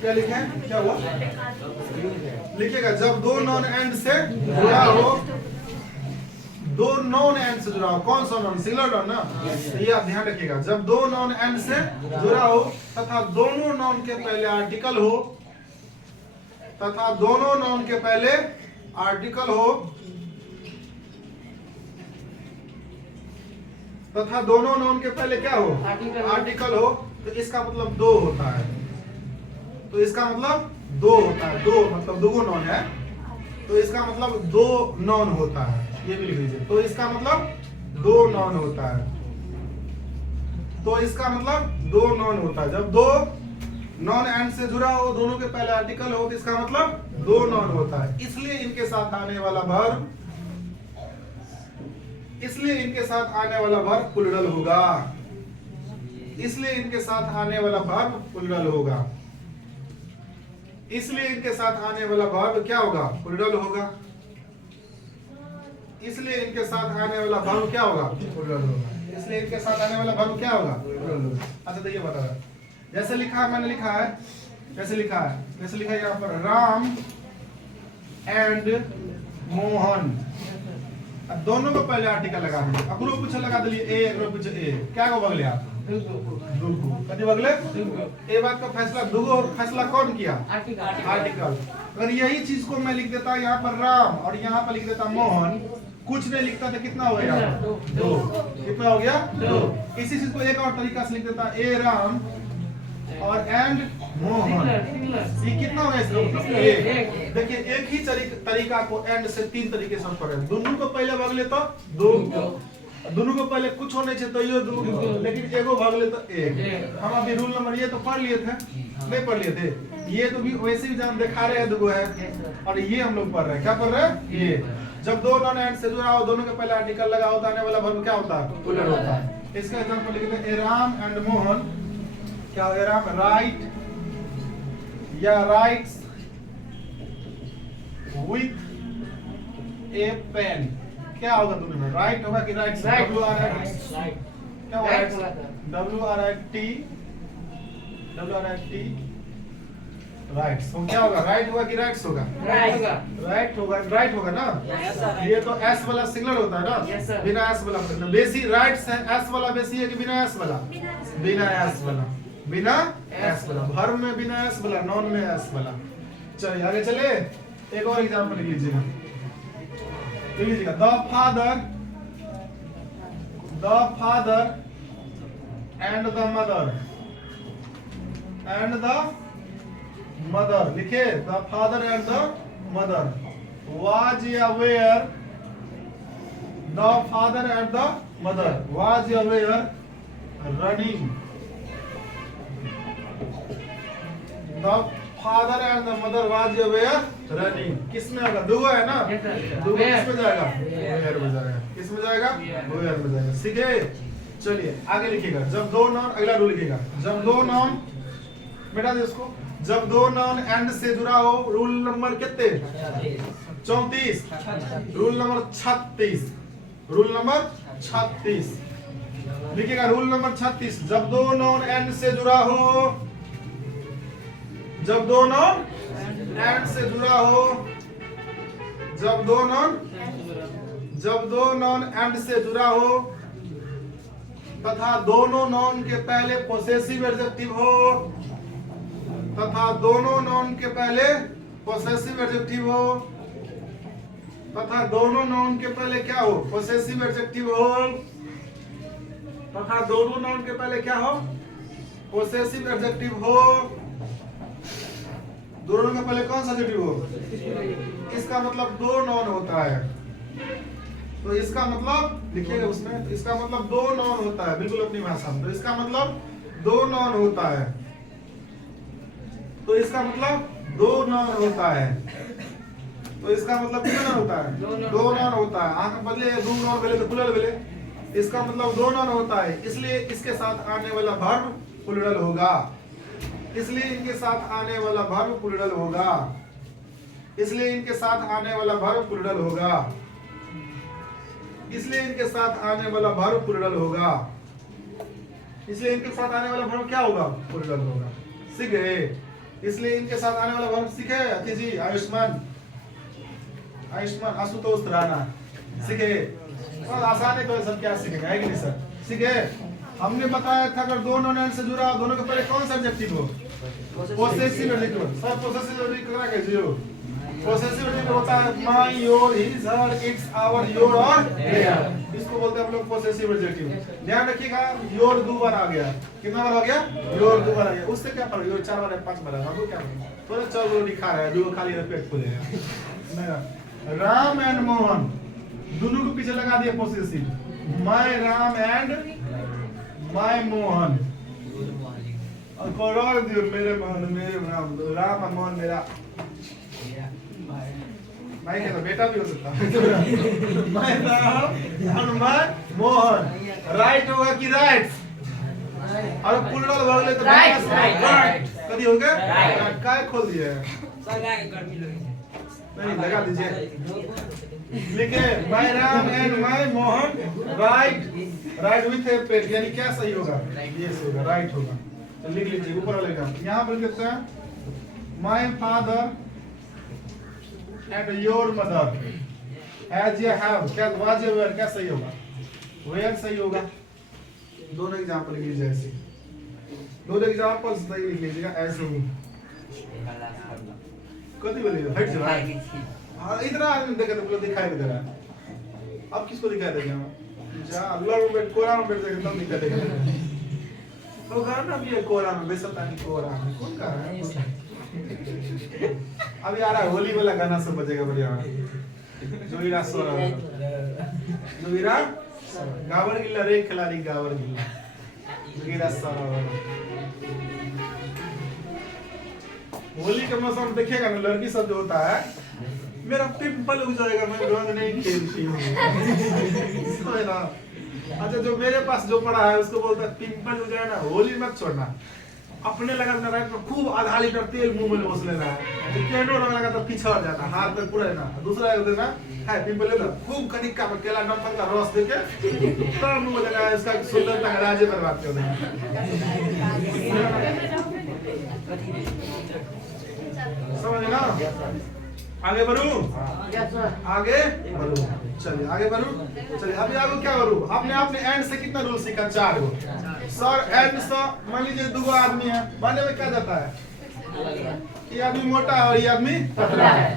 क्या लिखे हैं, क्या हुआ लिखिएगा, जब दो नॉन एंड से जुड़ा हो, दो नॉन एंड से जुड़ा हो, कौन सा नॉन, सिंगुलर नॉन ना, ये आप ध्यान रखिएगा, जब दो नॉन एंड से जुड़ा हो तथा दोनों नॉन के पहले आर्टिकल हो, तथा दोनों नॉन के पहले आर्टिकल हो, तथा दोनों नॉन के पहले क्या हो, आर्टिकल हो, तो इसका मतलब दो होता है, तो इसका मतलब दो होता है, दो मतलब दो नॉन है, तो इसका मतलब दो नॉन होता है, ये भी लिख लीजिए, तो इसका मतलब दो नॉन होता है, तो इसका मतलब दो नॉन होता है, जब दो नॉन एंड से जुड़ा हो, दोनों के पहले आर्टिकल हो, तो इसका मतलब दो नॉन होता है, इसलिए इनके साथ आने वाला वर्ब, इसलिए इनके साथ आने वाला वर्ब प्लूरल होगा, इसलिए इनके साथ आने वाला वर्ब प्लूरल होगा, इसलिए इनके साथ आने वाला वर्ब क्या होगा, प्लूरल होगा, इसलिए इनके साथ आने वाला वर्ब क्या होगा, प्लूरल होगा, इसलिए इनके साथ आने वाला वर्ब क्या होगा, प्लूरल होगा। अच्छा देखिए बता रहा, जैसे लिखा है, मैंने लिखा है, कैसे लिखा है, कैसे लिखा है यहाँ पर, राम एंड मोहन, अब दोनों को पहले आर्टिकल लगा दीजिए, अगलो पीछे लगा दिए ए, अगलो पीछे ए, क्या को बगले आप, दुगो, कदी बगले ए, बात का फैसला दुगो, फैसला कौन किया, आर्टिकल। अगर यही चीज को मैं लिख देता यहाँ पर राम और यहाँ पर लिख देता मोहन, कुछ नहीं लिखता तो कितना हो गया, दो, कितना हो गया, दो। इसी चीज को एक और तरीका से लिख देता, ए राम और एंड मोहन, ये कितना हो गया इसका मतलब एक। देखिए एक ही तरीका को एंड से तीन तरीके से हम पढ़े, दोनों को पहले भाग ले तो दो, दोनों को पहले कुछ होने चाहिए तो ये दो, लेकिन एगो भाग ले तो एक। हम अभी रूल नंबर ये तो पढ़ लिए थे, नहीं पढ़ लिए थे, ये तो भी वैसे भी जान दिखा रहे हैं दो है, और ये हम लोग पढ़ रहे हैं, क्या पढ़ रहे हैं, ये जब दो नॉन एंड से जुड़ा हो, दोनों के पहले आर्टिकल लगा होता, आने वाला वर्ब क्या होता है, प्लूरल होता है। इसका एग्जांपल लिखते हैं, राम एंड मोहन, क्या हो गया, राइट या राइट्स विथ ए पेन, क्या होगा दोनों में, राइट होगा कि राइट्स, डब्ल्यू आर आई क्या होगा, W R I T, W R I T rights, तो क्या होगा, राइट होगा कि राइट्स होगा, राइट होगा, राइट होगा ना, ये तो एस वाला सिंगुलर होता है ना, बिना एस वाला बेसी, राइट्स है एस वाला बेसी है कि बिना एस वाला, बिना एस वाला, बिना एस वाला, वर्ब में बिना एस वाला, नॉन में एस वाला। चलिए आगे चले, एक और एग्जांपल लिख लीजिएगा, लिख लीजिएगा, the father and the mother, लिखे, the father and the mother was aware, the father and the mother was aware running, the father and the mother was aware running, किसमें होगा, दुगो है ना, दुगो किसमें जाएगा, वेयर में जाएगा, किसमें जाएगा, वेयर में जाएगा, सीखे। चलिए आगे लिखिएगा, जब दो नॉन, अगला रूल लिखिएगा, जब दो नॉन, बेटा दे इसको, जब दो नॉन एंड से जुड़ा हो, रूल नंबर कितने, 34, रूल नंबर 36, रूल नंबर 36 लिखिएगा, रूल नंबर 36, जब दो नॉन एंड से जुड़ा हो, जब दो नॉन एंड से जुड़ा हो, जब दो नॉन एंड से जुड़ा हो, तथा दोनों नॉन के पहले पोसेसिव एडजेक्टिव हो, तथा दोनों नॉन के पहले पोसेसिव एडजेक्टिव हो, तथा दोनों नॉन के पहले क्या हो, पोसेसिव एडजेक्टिव हो, तथा दोनों नॉन के पहले क्या हो, पोसेसिव एडजेक्टिव हो, दोनों के पहले कौन सा एडजेक्टिव हो, इसका मतलब दो नॉन होता है, तो इसका मतलब लिखिएगा उसमें, तो इसका मतलब दो नॉन होता है, बिल्कुल अपनी भाषा में, तो इसका मतलब दो नॉन होता है, तो इसका मतलब दो नॉन होता है, तो इसका मतलब कितना नॉन होता है, दो नॉन होता है, आंख बदले दो नॉन बोले तो प्लूरल बोले, इसका मतलब दो नॉन होता है, इसलिए इसके साथ आने वाला वर्ब प्लूरल होगा, इसलिए इनके साथ आने वाला वर्ब प्लूरल होगा, इसलिए इनके साथ आने वाला वर्ब प्लूरल होगा, इसलिए इनके साथ आने वाला वर्ब प्लूरल होगा, इसलिए इनके साथ आने वाला वर्ब क्या होगा, प्लूरल होगा। सीख गए। इसलिए इनके साथ आने वाला वर्ब सीखे अति जी। आयुष्मान, आयुष्मान, आशुतोष राणा सीखे। और आसान है, तो ये सब क्या सीखेंगे, है कि नहीं सर? सीखे। हमने बताया था अगर दो नॉन एंड से जुड़ा हो, दोनों के पहले कौन सा एडजेक्टिव हो? Possessive adjective. Sir possessive adjective करा कैसे हो? पोसेसिव एडजेक्टिव होता है my, your, his, her, its, our, your और देयर। इसको बोलते हैं हम लोग पोसेसिव एडजेक्टिव। ध्यान रखिएगा, योर 2 बार आ गया। कितना बार आ गया? योर 2 बार आ गया। उससे क्या फर्क? योर 4 बार है, 5 बार है, हमको क्या फर्क? थोड़ा चल वो दिखा रहा है, जो खाली रिस्पेक्ट खुले है। राम एंड मोहन दोनों को पीछे लगा दिया possessive. My Ram and my Mohan. और करोड़ दियो मेरे मोहन, मेरे राम, राम और मोहन मेरा भाई का बेटा भी हो सकता है। माय राम और माय मोहन। राइट होगा कि राइट? और प्लूरल बोले तो राइट कभी हो गया? राइट काय खोल दिया है? नहीं लगा दीजिए। लिखे my Ram and my Mohan right, right with a pet, यानी क्या सही होगा? यस होगा, राइट होगा। तो लिख लीजिए ऊपर वाले का। यहाँ पर कहते हैं my father and your mother as you have, क्या वाज यू वेयर, क्या सही होगा? वेयर सही होगा। दोनों एग्जांपल लिख लीजिए ऐसे, दोनों एग्जांपल सही लिख लीजिएगा ऐसे ही। कभी बोलिए हट जा। हां इतना आदमी देखे तो बोलो दिखाई दे रहा है। अब किसको दिखाई देगा? जा अल्लाह में बैठ, कोरा में बैठ जाके तब दिखाई देगा। तो गाना भी है कोरा में, बेसतानी कोरा में कौन गा रहा है? अभी आ रहा है होली वाला गाना सब बजेगा बढ़िया। जोगिरा सोरा, जोगिरा गावर गिल्ला रे खिलाड़ी गावर गिल्ला, जोगिरा सोरा। होली का मौसम देखिएगा ना, लड़की सब जो होता है, मेरा पिंपल उग जाएगा, मैं रंग नहीं खेलती हूँ। अच्छा जो मेरे पास जो पड़ा है उसको बोलता है पिंपल उग जाए ना, होली मत छोड़ना। अपने लगा ना रात में खूब आधा लीटर तेल मुंह में घोस लेना है, तो केनो रंग लगा तो पिछड़ जाता, हाथ पे पूरा ना। दूसरा होता है ना, है पिंपल लेना खूब कनिका में केला नमक का रस देके तब मुंह लगा, इसका सुंदरता का राज बर्बाद कर देना। समझ ना? आगे बढ़ूं? आगे बढ़ूं, चलिए आगे बढ़ूं। चलिए अभी आगे क्या करूं? आपने एंड से कितना रूल सीखा? 4 गो। सर एंड से मान लीजिए 2 आदमी है, मानने में क्या जाता है? ये आदमी मोटा है और ये आदमी पतला है।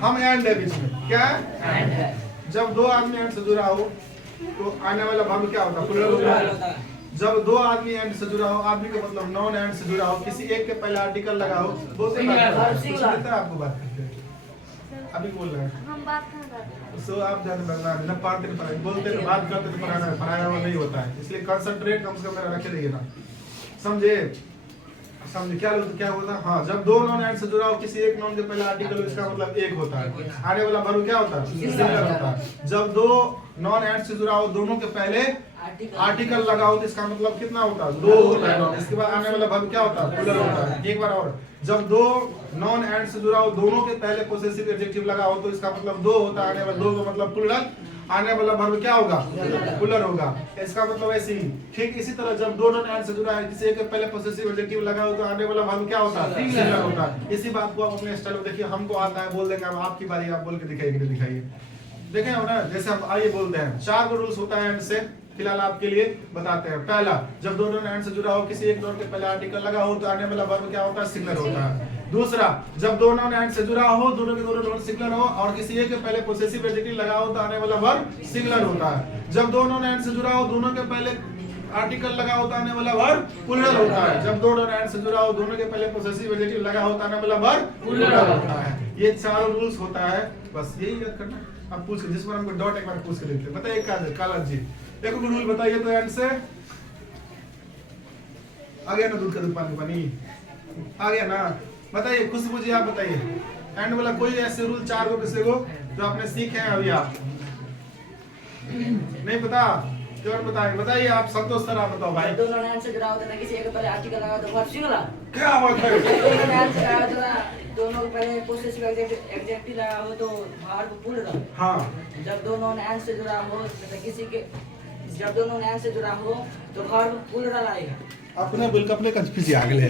हम एंड है बीच में, क्या है? जब 2 आदमी एंड से जुड़ा हो तो आने वाला भाग क्या होता है? प्लूरल होता है। जब 2 आदमी एंड से जुड़ा हो, आदमी का मतलब नॉन एंड से जुड़ा हो, किसी एक के पहले आर्टिकल लगा हो, बोलते हैं आपको बात करते हैं। अभी बोल रहे हैं हम बात कर रहे हैं, सो आप ध्यान रखना, ना पढ़ते नहीं, बोलते तो बात करते तो पढ़ाया हुआ नहीं होता है, इसलिए कंसंट्रेट कम से कम मेरा रखे रहिए ना। समझे? समझे क्या होता है? हाँ, जब 2 नॉन एंड से जुड़ा हो, किसी एक नॉन के पहले आर्टिकल, इसका मतलब एक होता है। आने वाला वर्ब क्या होता है? सिंगुलर होता है। जब 2 नॉन एंड से जुड़ा हो, दोनों के पहले आर्टिकल लगा हो, तो इसका मतलब कितना होता है? 2 होता है। इसके बाद आने वाला वर्ब क्या होता है? प्लूरल होता है। एक बार और, जब 2 नॉन एंड से जुड़ा हो, दोनों के पहले पोसेसिव एडजेक्टिव लगा हो, तो इसका मतलब 2 होता है। आने वाला 2 का मतलब प्लूरल, आने वाला वर्ब क्या होगा? प्लूरल होगा। इसका मतलब ऐसे ही। ठीक इसी तरह जब 2 नॉन एंड से जुड़ा है, किसी एक के पहले पोसेसिव एडजेक्टिव लगा हो, तो आने वाला वर्ब क्या होता है? सिंगुलर होता है। इसी बात को आप अपने स्टाइल में देखिए, हमको आता है बोल देंगे, अब आपकी बारी, आप बोल के दिखाइए। देखें ना, जैसे हम आइए बोलते हैं, 4 रूल्स होता है एंड से, फिलहाल आपके लिए बताते हैं। पहला, जब 2 नॉन एंड से जुड़ा हो, किसी एक नॉन के पहले आर्टिकल लगा हो, तो आने वाला वर्ब क्या होता है? सिंगुलर होता है। दूसरा, जब 2 नॉन एंड से जुड़ा हो, दोनों के दोनों नॉन सिंगुलर हो, और किसी एक के पहले पोसेसिव एडजेक्टिव लगा हो, तो आने वाला वर्ब सिंगुलर होता है। जब 2 नॉन एंड से जुड़ा हो, दोनों के पहले आर्टिकल लगा हो, तो आने वाला वर्ब प्लूरल होता है। जब 2 नॉन एंड से जुड़ा हो, दोनों के पहले पोसेसिव एडजेक्टिव लगा हो, तो आने वाला वर्ब प्लूरल होता है। ये 4 रूल्स होता है, बस यही याद करना। अब पूछ के जिस पर हमको डॉट एक बार पूछ के देखते हैं। बताइए काला जी, एक रूल बताइए तो एंड से आ गया ना? दूध का दूध, पानी पानी आ गया ना? बताइए खुशबू जी, आप बताइए एंड वाला कोई ऐसे रूल 4 गो किसी को जो आपने सीखे हैं अभी? आप नहीं पता? क्यों बताइए आप। संतोष सर आप बताओ भाई। 2 नॉन एंड से जुड़ा होता है, किसी एक पहले आर्टिकल लगा तो वर्ब सिंगुलर। क्या बात है? 2 नॉन एंड से जुड़ा होता है, दोनों के पहले पोसेसिव एडजेक्टिव लगा हो, तो वर्ब प्लूरल। हां, जब 2 नॉन एंड से जुड़ा हो, तो किसी के जब 2 नॉन एंड से जुड़ा हो, तो वर्ब प्लूरल आएगा। अपने बिल कपड़े कंफ्यूज आ गए।